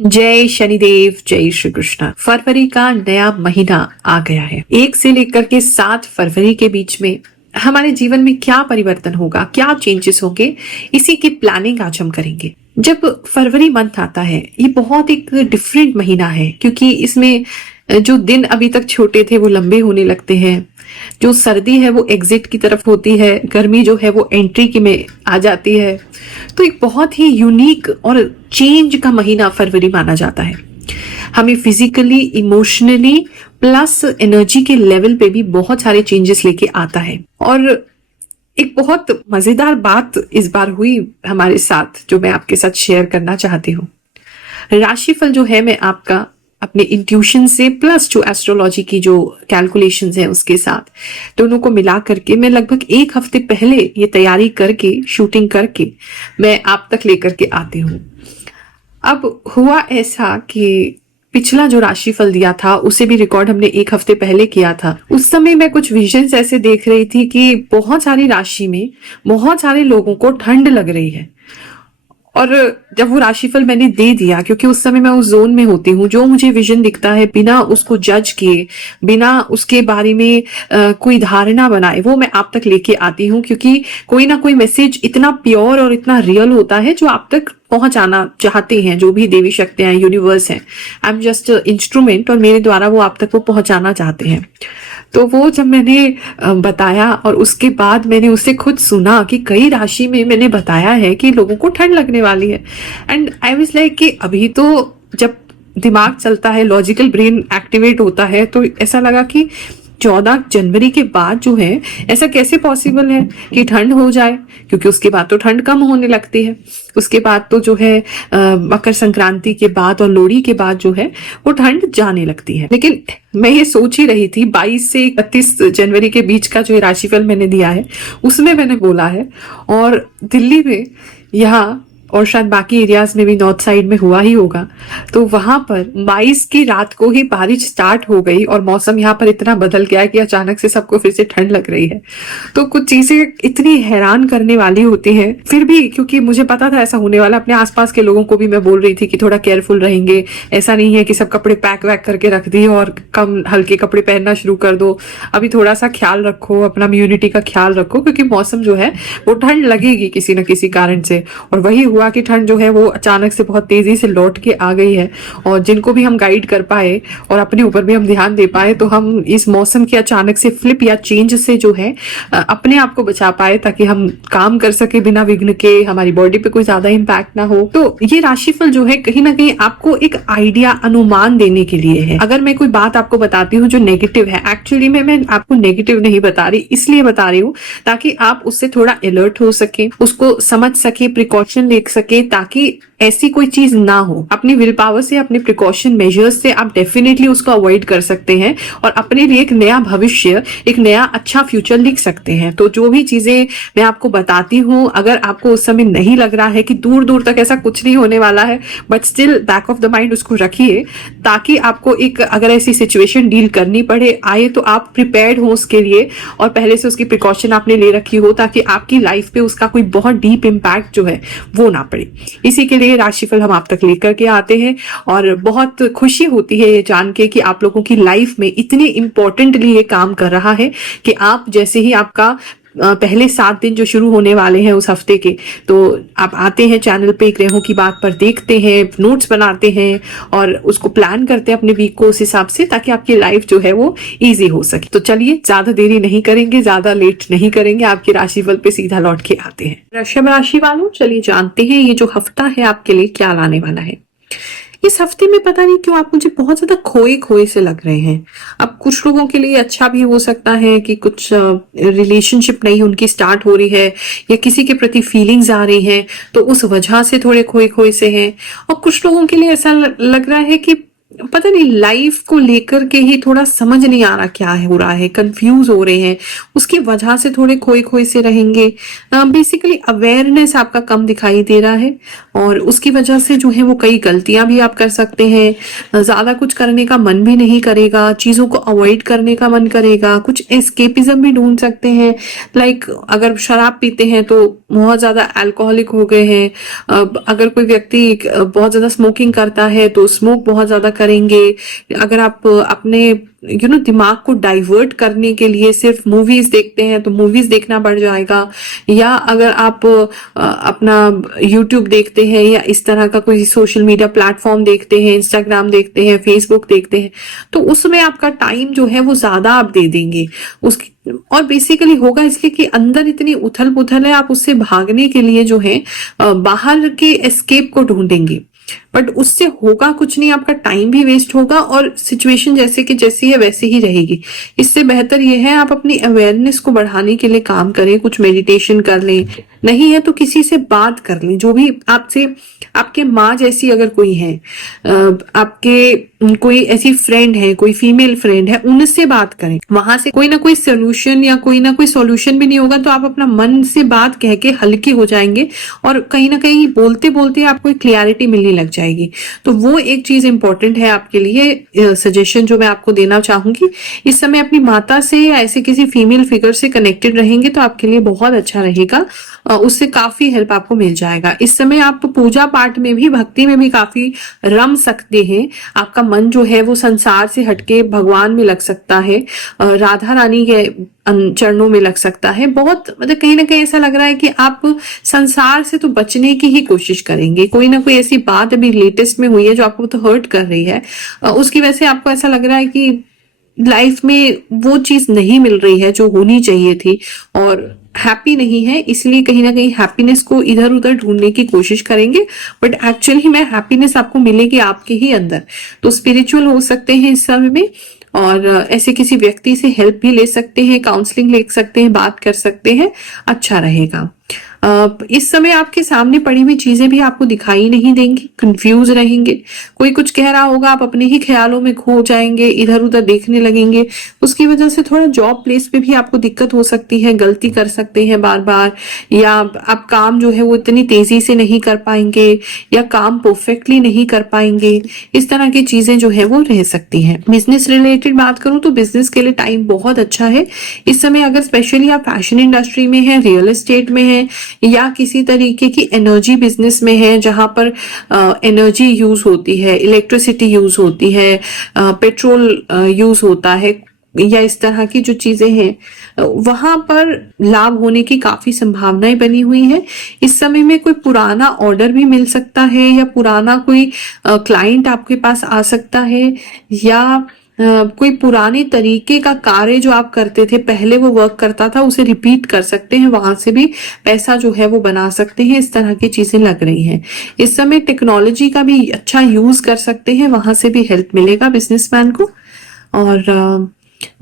जय शनिदेव, जय श्री कृष्ण। फरवरी का नया महीना आ गया है। 1 से लेकर के 7 फरवरी के बीच में हमारे जीवन में क्या परिवर्तन होगा, क्या चेंजेस होंगे, इसी की प्लानिंग आज हम करेंगे। जब फरवरी मंथ आता है, ये बहुत एक डिफरेंट महीना है क्योंकि इसमें जो दिन अभी तक छोटे थे वो लंबे होने लगते हैं। जो सर्दी है वो एग्जिट की तरफ होती है, गर्मी जो है वो एंट्री की में आ जाती है। तो एक बहुत ही यूनिक और चेंज का महीना फरवरी माना जाता है। हमें फिजिकली, इमोशनली प्लस एनर्जी के लेवल पे भी बहुत सारे चेंजेस लेके आता है। और एक बहुत मजेदार बात इस बार हुई हमारे साथ जो मैं आपके साथ शेयर करना चाहती हूँ। राशिफल जो है मैं आपका अपने इंट्यूशन से प्लस जो एस्ट्रोलॉजी की जो कैलकुलेशंस है उसके साथ दोनों को मिला करके मैं लगभग 1 हफ्ते पहले ये तैयारी करके, शूटिंग करके मैं आप तक लेकर के आती हूँ। अब हुआ ऐसा कि पिछला जो राशिफल दिया था उसे भी रिकॉर्ड हमने 1 हफ्ते पहले किया था। उस समय मैं कुछ विजन्स ऐसे देख रही थी कि बहुत सारी राशि में बहुत सारे लोगों को ठंड लग रही है। और जब वो राशिफल मैंने दे दिया, क्योंकि उस समय मैं उस जोन में होती हूँ, जो मुझे विजन दिखता है बिना उसको जज किए, बिना उसके बारे में कोई धारणा बनाए, वो मैं आप तक लेके आती हूँ। क्योंकि कोई ना कोई मैसेज इतना प्योर और इतना रियल होता है जो आप तक पहुंचाना चाहते हैं, जो भी देवी शक्तियां, यूनिवर्स हैं। आई एम जस्ट इंस्ट्रूमेंट और मेरे द्वारा वो आप तक वो पहुंचाना चाहते हैं। तो वो जब मैंने बताया और उसके बाद मैंने उससे खुद सुना कि कई राशि में मैंने बताया है कि लोगों को ठंड लगने वाली है, एंड आई वाज लाइक कि अभी तो जब दिमाग चलता है, लॉजिकल ब्रेन एक्टिवेट होता है, तो ऐसा लगा कि 14 जनवरी के बाद जो है ऐसा कैसे पॉसिबल है कि ठंड हो जाए, क्योंकि उसके बाद तो ठंड कम होने लगती है। उसके बाद तो जो है मकर संक्रांति के बाद और लोहड़ी के बाद जो है वो ठंड जाने लगती है। लेकिन मैं ये सोच ही रही थी, 22 से 31 जनवरी के बीच का जो राशिफल मैंने दिया है उसमें मैंने बोला है, और दिल्ली में यहाँ और शायद बाकी एरियाज में भी नॉर्थ साइड में हुआ ही होगा, तो वहां पर 22 की रात को ही बारिश स्टार्ट हो गई और मौसम यहाँ पर इतना बदल गया कि अचानक से सबको फिर से ठंड लग रही है। तो कुछ चीजें इतनी हैरान करने वाली होती हैं। फिर भी क्योंकि मुझे पता था ऐसा होने वाला, अपने आसपास के लोगों को भी मैं बोल रही थी कि थोड़ा केयरफुल रहेंगे। ऐसा नहीं है कि सब कपड़े पैक वैक करके रख दिए और कम हल्के कपड़े पहनना शुरू कर दो। अभी थोड़ा सा ख्याल रखो, अपना इम्यूनिटी का ख्याल रखो, क्योंकि मौसम जो है वो ठंड लगेगी किसी न किसी कारण से। और वही हुआ कि ठंड जो है वो अचानक से बहुत तेजी से लौट के आ गई है। और जिनको भी हम गाइड कर पाए और अपने ऊपर भी हम ध्यान दे पाए, तो हम इस मौसम के अचानक से फ्लिप या चेंज से जो है अपने आप को बचा पाए, ताकि हम काम कर सके बिना विघ्न के, हमारी बॉडी पे कोई ज्यादा इम्पैक्ट ना हो। तो ये राशिफल जो है कहीं ना कहीं आपको एक आइडिया, अनुमान देने के लिए है। अगर मैं कोई बात आपको बताती हूँ जो नेगेटिव है, एक्चुअली में मैं आपको नेगेटिव नहीं बता रही, इसलिए बता रही हूँ ताकि आप उससे थोड़ा अलर्ट हो सके, उसको समझ सके, प्रिकॉशन ले सके, ताकि ऐसी कोई चीज ना हो। अपनी विल पावर से, अपने प्रिकॉशन मेजर्स से आप डेफिनेटली उसको अवॉइड कर सकते हैं और अपने लिए एक नया भविष्य, एक नया अच्छा फ्यूचर लिख सकते हैं। तो जो भी चीजें मैं आपको बताती हूँ, अगर आपको उस समय नहीं लग रहा है कि दूर दूर तक ऐसा कुछ नहीं होने वाला है, but still back of the mind उसको रखिए, ताकि आपको एक अगर ऐसी सिचुएशन डील करनी पड़े आए तो आप प्रिपेयर्ड हो उसके लिए, और पहले से उसकी प्रिकॉशन आपने ले रखी हो, ताकि आपकी लाइफ पे उसका कोई बहुत डीप इम्पैक्ट जो है वो ना पड़े। इसी के लिए राशिफल हम आप तक लेकर के आते हैं और बहुत खुशी होती है ये जान के कि आप लोगों की लाइफ में इतने इंपॉर्टेंटली ये काम कर रहा है कि आप जैसे ही आपका पहले 7 दिन जो शुरू होने वाले हैं उस हफ्ते के, तो आप आते हैं चैनल पे, ग्रहों की बात पर देखते हैं, नोट्स बनाते हैं और उसको प्लान करते हैं अपने वीक को उस हिसाब से, ताकि आपकी लाइफ जो है वो इजी हो सके। तो चलिए ज्यादा देरी नहीं करेंगे, ज्यादा लेट नहीं करेंगे, आपकी राशिफल पे सीधा लौट के आते हैं। वृषभ राशि वालों, चलिए जानते हैं ये जो हफ्ता है आपके लिए क्या लाने वाला है। इस हफ्ते में पता नहीं क्यों आप मुझे बहुत ज्यादा खोए खोए से लग रहे हैं। अब कुछ लोगों के लिए अच्छा भी हो सकता है कि कुछ रिलेशनशिप नई उनकी स्टार्ट हो रही है, या किसी के प्रति फीलिंग्स आ रही हैं, तो उस वजह से थोड़े खोए खोए से हैं। और कुछ लोगों के लिए ऐसा लग रहा है कि पता नहीं लाइफ को लेकर के ही थोड़ा समझ नहीं आ रहा क्या हो रहा है, कंफ्यूज हो रहे हैं, उसकी वजह से थोड़े खोए खोए से रहेंगे। बेसिकली अवेयरनेस आपका कम दिखाई दे रहा है और उसकी वजह से जो है वो कई गलतियां भी आप कर सकते हैं। ज्यादा कुछ करने का मन भी नहीं करेगा, चीजों को अवॉइड करने का मन करेगा, कुछ एस्केपिज्म भी ढूंढ सकते हैं। लाइक अगर शराब पीते हैं तो बहुत ज्यादा अल्कोहलिक हो गए हैं, अगर कोई व्यक्ति बहुत ज्यादा स्मोकिंग करता है तो स्मोक बहुत ज्यादा करेंगे। अगर आप अपने दिमाग को डाइवर्ट करने के लिए सिर्फ मूवीज देखते हैं तो मूवीज देखना बढ़ जाएगा। या अगर आप अपना यूट्यूब देखते हैं या इस तरह का कोई सोशल मीडिया प्लेटफॉर्म देखते हैं, इंस्टाग्राम देखते हैं, फेसबुक देखते हैं, तो उसमें आपका टाइम जो है वो ज्यादा आप दे देंगे उसकी। और बेसिकली होगा इसलिए कि अंदर इतनी उथल पुथल है, आप उससे भागने के लिए जो है बाहर के एस्केप को ढूंढेंगे, बट उससे होगा कुछ नहीं, आपका टाइम भी वेस्ट होगा और सिचुएशन जैसे कि जैसी है वैसे ही रहेगी। इससे बेहतर यह है आप अपनी अवेयरनेस को बढ़ाने के लिए काम करें, कुछ मेडिटेशन कर लें, नहीं है तो किसी से बात कर लें, जो भी आपसे, आपके माँ जैसी अगर कोई है, आपके कोई ऐसी फ्रेंड है, कोई फीमेल फ्रेंड है, उनसे बात करें। वहां से कोई ना कोई सोल्यूशन या कोई ना कोई सॉल्यूशन भी नहीं होगा तो आप अपना मन से बात कह के हल्के हो जाएंगे और कहीं ना कहीं बोलते बोलते आपको एक क्लियरिटी मिलने लग जाएगी। तो वो एक चीज इंपॉर्टेंट है आपके लिए, सजेशन जो मैं आपको देना चाहूंगी। इस समय अपनी माता से या ऐसे किसी फीमेल फिगर से कनेक्टेड रहेंगे तो आपके लिए बहुत अच्छा रहेगा, उससे काफी हेल्प आपको मिल जाएगा। इस समय आप पूजा पाठ में भी, भक्ति में भी काफी रम सकते हैं। आपका मन जो है वो संसार से हटके भगवान में लग सकता है, राधा रानी के चरणों में लग सकता है। बहुत मतलब कहीं ना कहीं ऐसा लग रहा है कि आप संसार से तो बचने की ही कोशिश करेंगे। कोई ना कोई ऐसी बात अभी लेटेस्ट में हुई है जो आपको तो हर्ट कर रही है, उसकी वजह से आपको ऐसा लग रहा है कि लाइफ में वो चीज नहीं मिल रही है जो होनी चाहिए थी और हैप्पी नहीं है, इसलिए कहीं ना कहीं हैप्पीनेस को इधर उधर ढूंढने की कोशिश करेंगे, बट एक्चुअली में हैप्पीनेस आपको मिलेगी आपके ही अंदर। तो स्पिरिचुअल हो सकते हैं इस समय में, और ऐसे किसी व्यक्ति से हेल्प भी ले सकते हैं, काउंसलिंग ले सकते हैं, बात कर सकते हैं, अच्छा रहेगा। इस समय आपके सामने पड़ी हुई चीजें भी आपको दिखाई नहीं देंगी, कंफ्यूज रहेंगे। कोई कुछ कह रहा होगा, आप अपने ही ख्यालों में खो जाएंगे, इधर उधर देखने लगेंगे। उसकी वजह से थोड़ा जॉब प्लेस पे भी आपको दिक्कत हो सकती है, गलती कर सकते हैं बार बार, या आप काम जो है वो इतनी तेजी से नहीं कर पाएंगे या काम परफेक्टली नहीं कर पाएंगे। इस तरह की चीजें जो है वो रह सकती हैं। बिजनेस रिलेटेड बात करूं तो बिजनेस के लिए टाइम बहुत अच्छा है इस समय। अगर स्पेशली आप फैशन इंडस्ट्री में है, रियल एस्टेट में है, या किसी तरीके की एनर्जी बिजनेस में है जहां पर एनर्जी यूज होती है, इलेक्ट्रिसिटी यूज होती है, पेट्रोल यूज होता है, या इस तरह की जो चीजें हैं, वहां पर लाभ होने की काफी संभावनाएं बनी हुई है। इस समय में कोई पुराना ऑर्डर भी मिल सकता है, या पुराना कोई क्लाइंट आपके पास आ सकता है, या कोई पुराने तरीके का कार्य जो आप करते थे पहले, वो वर्क करता था, उसे रिपीट कर सकते हैं, वहां से भी पैसा जो है वो बना सकते हैं। इस तरह की चीजें लग रही हैं। इस समय टेक्नोलॉजी का भी अच्छा यूज कर सकते हैं, वहां से भी हेल्प मिलेगा बिजनेसमैन को। और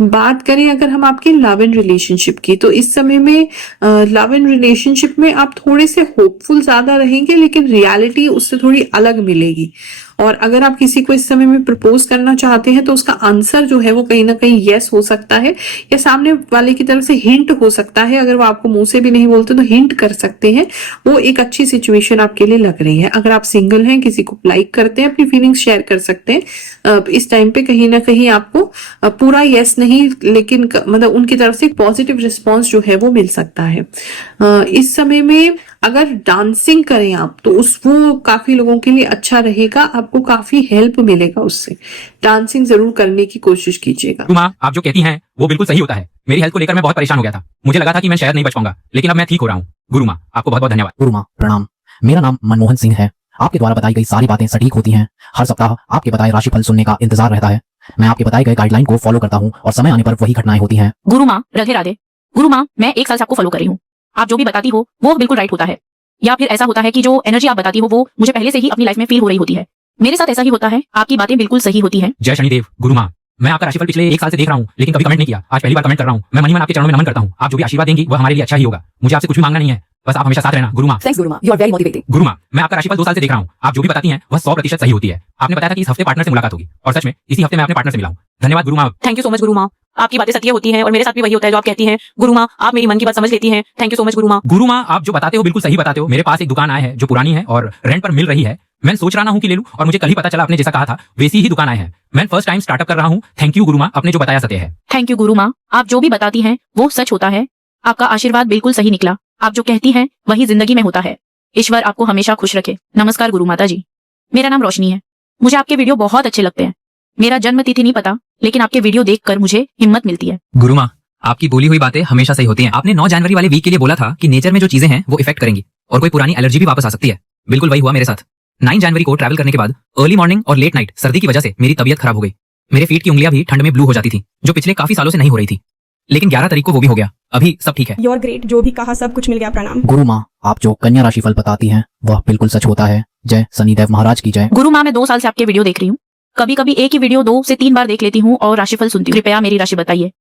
बात करें अगर हम आपके लव एंड रिलेशनशिप की, तो इस समय में लव एंड रिलेशनशिप में आप थोड़े से होपफुल ज्यादा रहेंगे, लेकिन रियलिटी उससे थोड़ी अलग मिलेगी। और अगर आप किसी को इस समय में प्रपोज करना चाहते हैं तो उसका आंसर जो है वो कहीं ना कहीं यस हो सकता है, या सामने वाले की तरफ से हिंट हो सकता है। अगर वो आपको मुंह से भी नहीं बोलते तो हिंट कर सकते हैं। वो एक अच्छी सिचुएशन आपके लिए लग रही है। अगर आप सिंगल हैं, किसी को लाइक करते हैं, अपनी फीलिंग्स शेयर कर सकते हैं। इस टाइम पे कहीं ना कहीं आपको पूरा यस नहीं, लेकिन मतलब उनकी तरफ से एक पॉजिटिव रिस्पॉन्स जो है वो मिल सकता है। इस समय में अगर डांसिंग करें आप तो वो काफी लोगों के लिए अच्छा रहेगा, आपको काफी हेल्प मिलेगा उससे। डांसिंग जरूर करने की कोशिश कीजिएगा। माँ, आप जो कहती हैं वो बिल्कुल सही होता है। मेरी हेल्थ को लेकर मैं बहुत परेशान हो गया था। मुझे लगा था कि मैं शायद नहीं बच पाऊंगा, लेकिन अब मैं ठीक हो रहा हूँ। गुरु माँ, आपको बहुत बहुत धन्यवाद। गुरु माँ प्रणाम। मेरा नाम मनमोहन सिंह है। आपके द्वारा बताई गई सारी बातें सटीक होती हैं। हर सप्ताह आपके बताए राशिफल सुनने का इंतजार रहता है। मैं आपके बताए गए गाइडलाइन को फॉलो करता हूँ और समय आने पर वही घटनाएं होती हैं। गुरु माँ राधे राधे। गुरु माँ, मैं 1 साल से आपको फॉलो कर रही हूँ। आप जो भी बताती हो वो बिल्कुल राइट होता है, या फिर ऐसा होता है कि जो एनर्जी आप बताती हो वो मुझे पहले से ही अपनी लाइफ में फील हो रही होती है। मेरे साथ ऐसा ही होता है, आपकी बातें बिल्कुल सही होती हैं। जय शनिदेव। गुरु माँ, मैं आपका राशिफल पिछले 1 साल से देख रहा हूँ, लेकिन कभी कमेंट नहीं किया। आज पहली बार कमेंट कर रहा हूँ। मैं मन ही मन आपके चरणों में नमन करता हूँ। आप जो भी आशीर्वाद देंगी वह हमारे लिए अच्छा ही होगा। मुझे आपसे कुछ भी मांगना नहीं है, बस आप हमेशा साथ रहना। गुरु माँ। थैंक्स गुरु माँ, यू आर वेरी मोटिवेटिंग। गुरु माँ, मैं आपका राशिफल 2 साल से देख रहा हूँ। आप जो भी बताती हैं वह 100% सही होती है। आपने बताया था कि इस हफ्ते पार्टनर से मुलाकात होगी, और सच में इसी हफ्ते मैं अपने पार्टनर से मिला हूँ। धन्यवाद गुरु माँ। थैंक यू सो मच गुरु माँ। आपकी बातें सत्य होती हैं और मेरे साथ भी वही होता है जो आप कहती हैं। गुरु माँ, आप मेरी मन की बात समझ लेती हैं। थैंक यू सो मच गुरु माँ। गुरु माँ, आप जो बताते हो बिल्कुल सही बताते हो। मेरे पास एक दुकान आए है जो पुरानी है और रेंट पर मिल रही है। मैं सोच रहा हूँ कि ले लूं, और मुझे कल ही पता चला आपने जैसा कहा था वैसी ही दुकान आए हैं। मैं फर्स्ट टाइम स्टार्टअप कर रहा हूँ। थैंक यू गुरु माँ, आपने जो बताया सत्य है। थैंक यू गुरु माँ, आप जो भी बताती हैं वो सच होता है। आपका आशीर्वाद बिल्कुल सही निकला। आप जो कहती हैं वही जिंदगी में होता है। ईश्वर आपको हमेशा खुश रखे। नमस्कार गुरु माता जी। मेरा नाम रोशनी है। मुझे आपके वीडियो बहुत अच्छे लगते हैं। मेरा जन्म तिथि नहीं पता, लेकिन आपके वीडियो देखकर मुझे हिम्मत मिलती है। गुरु माँ, आपकी बोली हुई बातें हमेशा सही होती हैं। आपने 9 जनवरी वाले वीक के लिए बोला था कि नेचर में जो चीजें हैं वो इफेक्ट करेंगी और कोई पुरानी एलर्जी भी वापस आ सकती है। बिल्कुल वही हुआ मेरे साथ। 9 जनवरी को ट्रैवल करने के बाद अर्ली मॉर्निंग और लेट नाइट सर्दी की वजह से मेरी तबीयत खराब हो गई। मेरे फीट की उंगलियां भी ठंड में ब्लू हो जाती थी, जो पिछले काफी सालों से नहीं हो रही थी। लेकिन 11 तारीख को वो भी हो गया। अभी सब ठीक है। योर ग्रेट, जो भी कहा सब कुछ मिल गया। प्रणाम। गुरु माँ, आप जो कन्या राशि फल बताती हैं वह बिल्कुल सच होता है। जय शनिदेव महाराज की जय। गुरु माँ, मैं 2 साल से आपके वीडियो देख रही हूँ। कभी कभी एक ही वीडियो 2 से 3 बार देख लेती हूँ और राशिफल सुनती हूँ। कृपया मेरी राशि बताइए।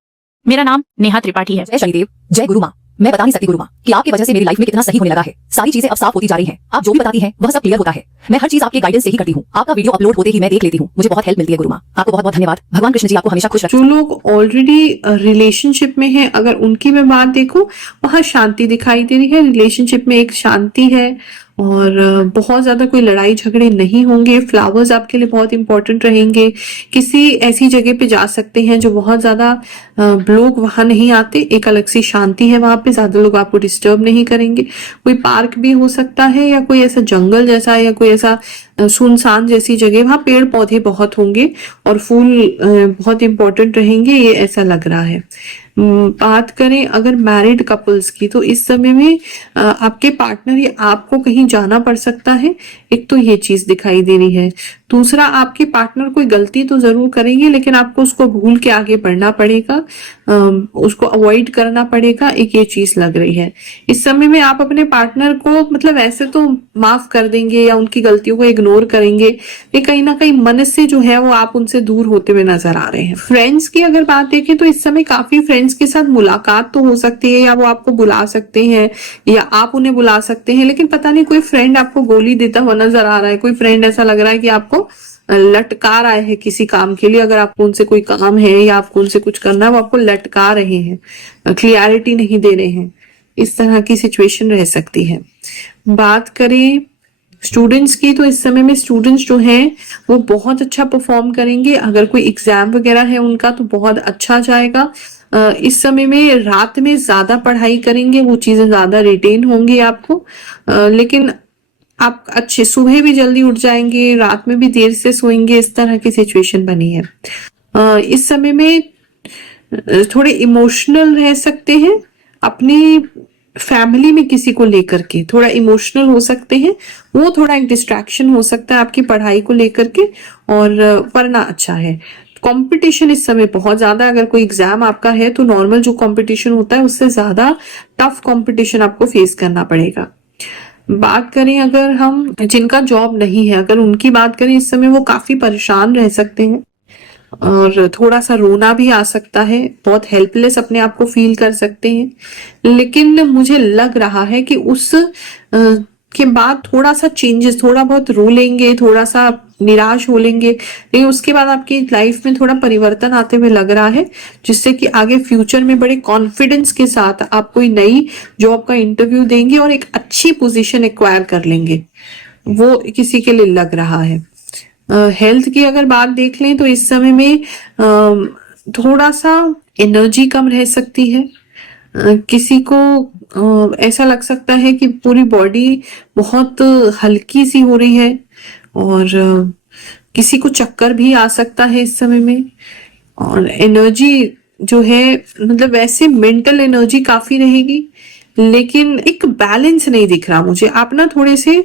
मेरा नाम नेहा त्रिपाठी है। जय शनिदेव, जय गुरु माँ। मैं बता नहीं सकती गुरु माँ कि आपकी वजह से मेरी लाइफ में कितना सही होने लगा है। सारी चीजें अब साफ होती जा रही हैं। आप जो भी बताती हैं वह सब क्लियर होता है। मैं हर चीज आपके गाइडेंस से ही करती हूँ। आपका वीडियो अपलोड होते ही मैं देख लेती हूँ। मुझे बहुत हेल्प मिलती है गुरु माँ। आपको बहुत बहुत धन्यवाद। भगवान कृष्ण जी आपको हमेशा खुश रखें। जो लोग ऑलरेडी रिलेशनशिप में हैं, अगर उनकी मैं बात देखूं, वहां शांति दिखाई दे रही है। रिलेशनशिप में एक शांति है और बहुत ज्यादा कोई लड़ाई झगड़े नहीं होंगे। फ्लावर्स आपके लिए बहुत इंपॉर्टेंट रहेंगे। किसी ऐसी जगह पे जा सकते हैं जो बहुत ज्यादा लोग वहां नहीं आते। एक अलग सी शांति है वहां पे, ज्यादा लोग आपको डिस्टर्ब नहीं करेंगे। कोई पार्क भी हो सकता है या कोई ऐसा जंगल जैसा या कोई ऐसा सुनसान जैसी जगह, वहां पेड़ पौधे बहुत होंगे और फूल बहुत इंपॉर्टेंट रहेंगे, ये ऐसा लग रहा है। बात करें अगर मैरिड कपल्स की, तो इस समय में आपके पार्टनर या आपको कहीं जाना पड़ सकता है। एक तो ये चीज दिखाई दे रही है। दूसरा, आपके पार्टनर कोई गलती तो जरूर करेंगे, लेकिन आपको उसको भूल के आगे बढ़ना पड़ेगा, उसको अवॉइड करना पड़ेगा। एक ये चीज लग रही है। इस समय में आप अपने पार्टनर को मतलब ऐसे तो माफ कर देंगे या उनकी गलतियों को इग्नोर करेंगे, ये कहीं ना कहीं मन से जो है वो आप उनसे दूर होते हुए नजर आ रहे हैं। फ्रेंड्स की अगर बात देखें तो इस समय काफी फ्रेंड्स के साथ मुलाकात तो हो सकती है, या वो आपको बुला सकते हैं या आप उन्हें बुला सकते हैं। लेकिन पता नहीं, कोई फ्रेंड आपको गोली देता हुआ नजर आ रहा है। कोई फ्रेंड ऐसा लग रहा है कि आपको लटका रहा है किसी काम के लिए। अगर आपको उनसे कोई काम है या आपको उनसे कुछ करना है, वो आपको लटका रहे हैं, क्लियरिटी नहीं दे रहे हैं। इस तरह की सिचुएशन रह सकती है। बात करें स्टूडेंट्स की, तो इस समय में स्टूडेंट्स जो हैं वो बहुत अच्छा परफॉर्म करेंगे। अगर कोई एग्जाम वगैरह है उनका तो बहुत अच्छा जाएगा। इस समय में रात में ज्यादा पढ़ाई करेंगे, वो चीजें ज्यादा रिटेन होंगी आपको। लेकिन आप अच्छे सुबह भी जल्दी उठ जाएंगे, रात में भी देर से सोएंगे, इस तरह की सिचुएशन बनी है। इस समय में थोड़े इमोशनल रह सकते हैं। अपनी फैमिली में किसी को लेकर के थोड़ा इमोशनल हो सकते हैं। वो थोड़ा एक डिस्ट्रैक्शन हो सकता है आपकी पढ़ाई को लेकर के, और वरना अच्छा है। कंपटीशन इस समय बहुत ज्यादा, अगर कोई एग्जाम आपका है तो नॉर्मल जो कंपटीशन होता है उससे ज्यादा टफ कंपटीशन आपको फेस करना पड़ेगा। बात करें अगर हम जिनका जॉब नहीं है, अगर उनकी बात करें, इस समय वो काफी परेशान रह सकते हैं और थोड़ा सा रोना भी आ सकता है। बहुत हेल्पलेस अपने आप को फील कर सकते हैं। लेकिन मुझे लग रहा है कि उस के बाद थोड़ा सा चेंजेस, थोड़ा बहुत रो लेंगे, थोड़ा सा निराश हो लेंगे, लेकिन उसके बाद आपकी लाइफ में थोड़ा परिवर्तन आते हुए लग रहा है, जिससे कि आगे फ्यूचर में बड़े कॉन्फिडेंस के साथ आप कोई नई जॉब का इंटरव्यू देंगे और एक अच्छी पोजीशन एक्वायर कर लेंगे। वो किसी के लिए लग रहा है। हेल्थ की अगर बात देख लें तो इस समय में थोड़ा सा एनर्जी कम रह सकती है। किसी को ऐसा लग सकता है कि पूरी बॉडी बहुत हल्की सी हो रही है, और किसी को चक्कर भी आ सकता है इस समय में। और एनर्जी जो है, मतलब वैसे मेंटल एनर्जी काफी रहेगी, लेकिन एक बैलेंस नहीं दिख रहा मुझे। आप ना थोड़े से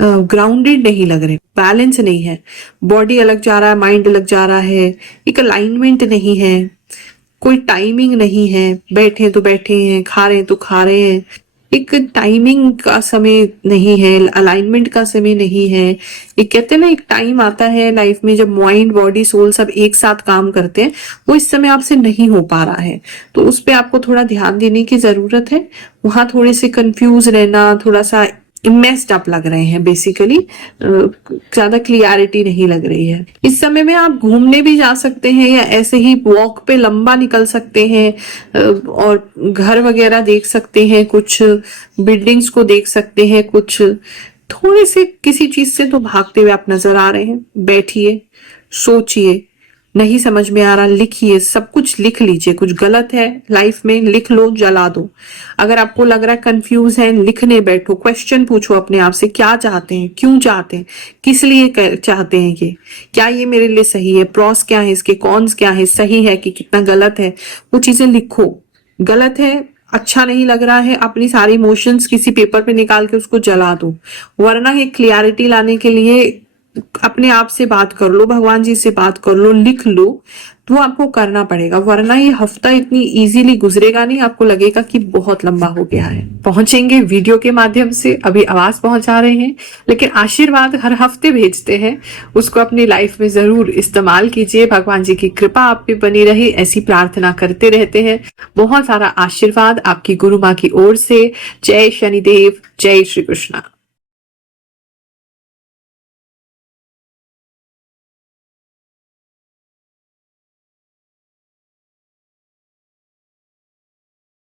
ग्राउंडेड नहीं लग रहे, बैलेंस नहीं है। बॉडी अलग जा रहा है, माइंड अलग जा रहा है, एक अलाइनमेंट नहीं है, कोई टाइमिंग नहीं है। बैठे तो बैठे हैं, खा रहे हैं तो खा रहे हैं, एक टाइमिंग का समय नहीं है, अलाइनमेंट का समय नहीं है। एक कहते हैं ना, एक टाइम आता है लाइफ में जब माइंड बॉडी सोल सब एक साथ काम करते हैं, वो इस समय आपसे नहीं हो पा रहा है। तो उस पर आपको थोड़ा ध्यान देने की जरूरत है। वहां थोड़े से कंफ्यूज रहना, थोड़ा सा मेस्ड अप लग रहे हैं बेसिकली, ज्यादा क्लियरिटी नहीं लग रही है। इस समय में आप घूमने भी जा सकते हैं या ऐसे ही वॉक पे लंबा निकल सकते हैं और घर वगैरह देख सकते हैं, कुछ बिल्डिंग्स को देख सकते हैं, कुछ थोड़े से किसी चीज से तो भागते हुए आप नजर आ रहे हैं। बैठिए, सोचिए, नहीं समझ में आ रहा, लिखिए, सब कुछ लिख लीजिए। कुछ गलत है लाइफ में, लिख लो, जला दो। अगर आपको लग रहा है कंफ्यूज है, लिखने बैठो, क्वेश्चन पूछो अपने आप से, क्या चाहते हैं, क्यों चाहते हैं, किस लिए चाहते हैं ये, क्या ये मेरे लिए सही है, प्रॉस क्या है इसके, कॉन्स क्या है, सही है कि कितना गलत है, वो चीजें लिखो। गलत है, अच्छा नहीं लग रहा है, अपनी सारी इमोशंस किसी पेपर पे निकाल के उसको जला दो। वरना ये क्लियरिटी लाने के लिए अपने आप से बात कर लो, भगवान जी से बात कर लो, लिख लो, तो आपको करना पड़ेगा। वरना ये हफ्ता इतनी इजीली गुजरेगा नहीं, आपको लगेगा कि बहुत लंबा हो गया है। पहुंचेंगे वीडियो के माध्यम से, अभी आवाज पहुंचा रहे हैं, लेकिन आशीर्वाद हर हफ्ते भेजते हैं, उसको अपनी लाइफ में जरूर इस्तेमाल कीजिए। भगवान जी की कृपा आप पे बनी रहे, ऐसी प्रार्थना करते रहते हैं। बहुत सारा आशीर्वाद आपकी गुरु माँ की ओर से। जय शनिदेव, जय श्री कृष्णा।